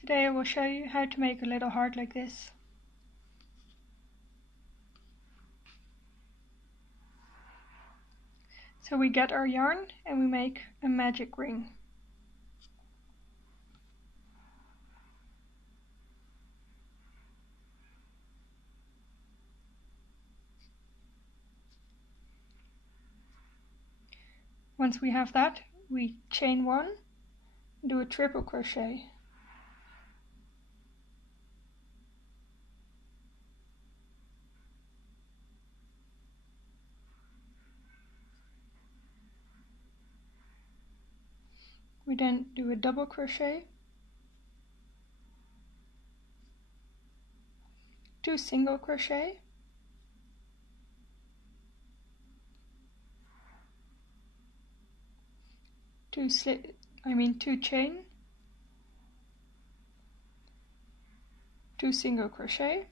Today I will show you how to make a little heart like this. So we get our yarn and we make a magic ring. Once we have that, we chain one, do a triple crochet. We then do a double crochet, 2 single crochet, two chain, 2 single crochet,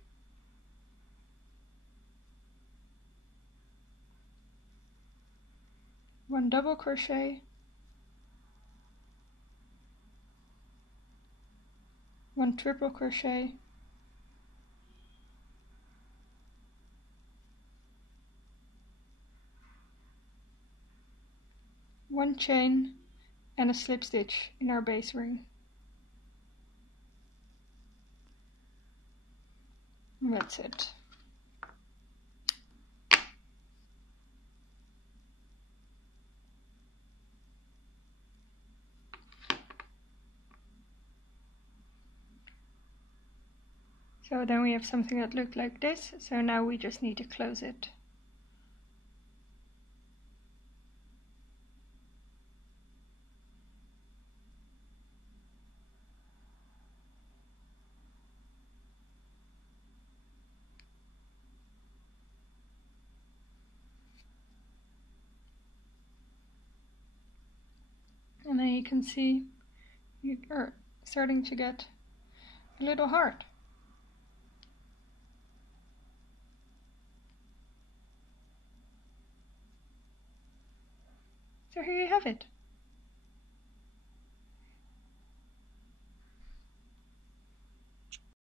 one double crochet, one triple crochet, one chain, and a slip stitch in our base ring. And that's it. So then we have something that looked like this, so now we just need to close it. And then you can see you are starting to get a little heart. So here you have it.